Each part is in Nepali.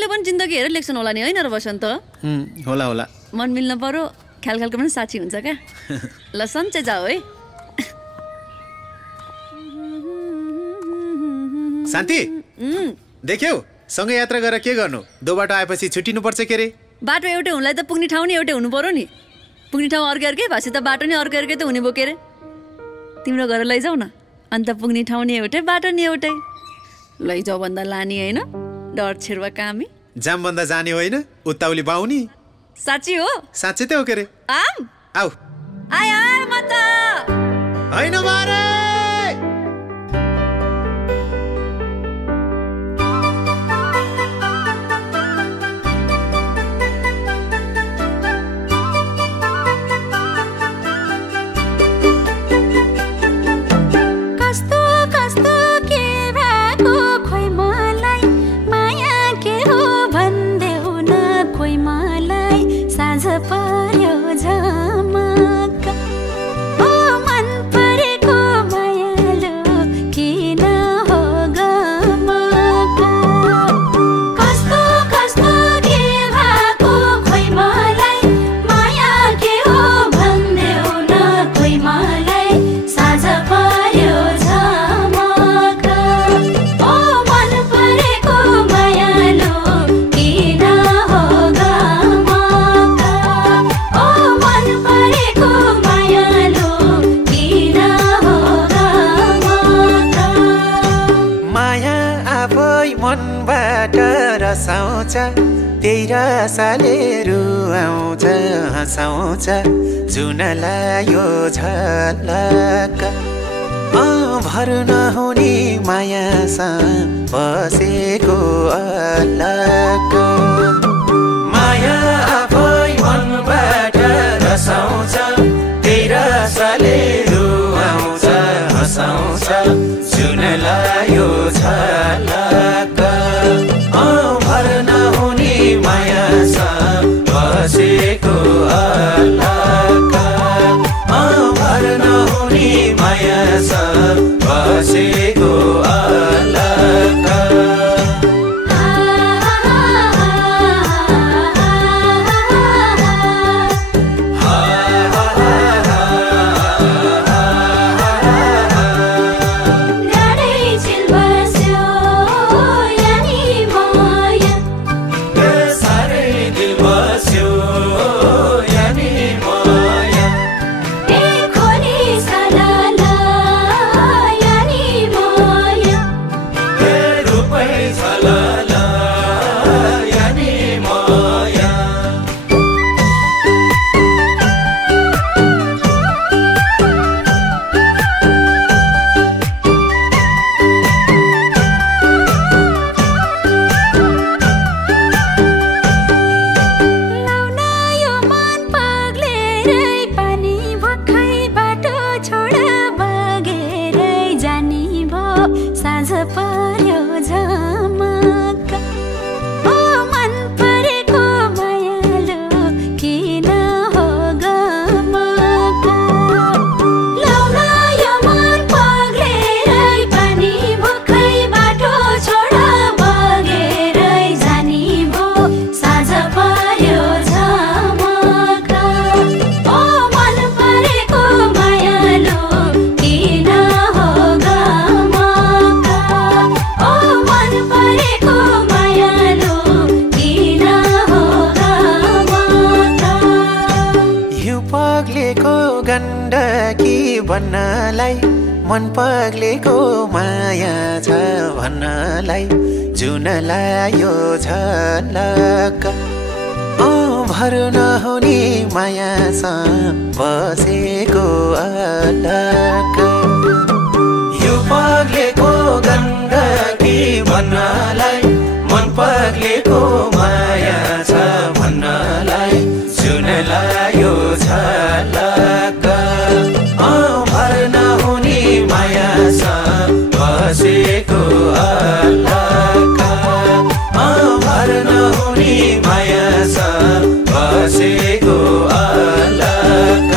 तिमीले पनि जिन्दगी हेरेर लेख्छन् होला नि हैन र बसन्त होला होला मन मिल्न पर्यो ख्याल ख्यालको पनि साथी हुन्छ क्या ल सन्चै जाऊ है शान्ति देख्यौ सँगै यात्रा गरेर के गर्नु दो बाटो आएपछि छुट्टिनु पर्छ के रे बाटो एउटै हुनलाई त पुग्ने ठाउँ नि एउटै हुनु पर्यो नि पुग्ने ठाउँ अर्कै अर्कै भएपछि त बाटो नि अर्कै अर्कै त हुने बोके रे तिम्रो घर लैजाऊ न अन्त पुग्ने ठाउँ नि एउटै बाटो नि एउटै लैजाऊ भन्दा लाने होइन डर छेरुवा कामी जाम भन्दा जाने होइन उत्ताउली बाउनी साँच्ची हो साँच्चै त हो के रे आम आऊ आय म त होइन मारे त्यही रसाले रुवाउँछ हँसाउँछ जुनलाई यो झलक भर नहुने मायासँग बसेको अलग माया आफै मनबाट रसाउँछ त्यही रसाले रुवाउँछ हँसाउँछ जुनलाई यो झलक बसेको अलग भर नहुने मायासँग बसेको अलग भन्नलाई मन पग्लेको माया छ भन्नलाई जुनलाई यो झलक भर नहुने मायासँग बसेको अलग यो पग्लेको गण्डकी भन्नलाई मन पग्लेको माया छ भन्नलाई जुनलाई यो झलक भर नहुने मायासँग बसेको अलग भर नहुने मायासँग बसेको अलग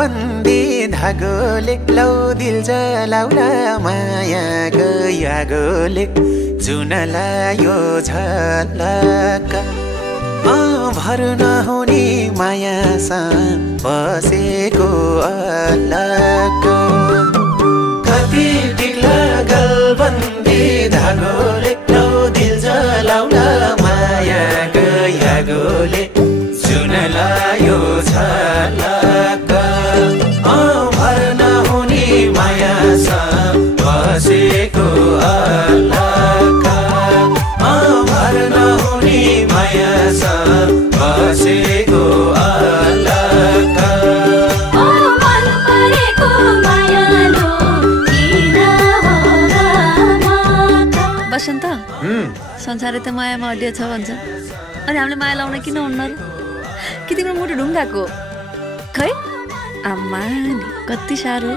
बन्दी धागोले लौ दिल जलाउला मायाको आगोले जुनलायो झलक भर नहुने मायासँग बसेको अलक कति टिक्ला गलबन्दी धागोले लौ दिल जलाउला मायाको आगोले जुनलायो झलक भर नहुने मायासँग बसेको अलक भर नहुने मायासँग बसेको अलक मन परेको मायालो किन होला बसन्त संसारै त मायामा अड्डिया छ भन्छ अनि हामीले माया लाउन किन हुन्न र कि तिम्रो मुटु ढुङ्गाको खै आमा नि कति साह्रो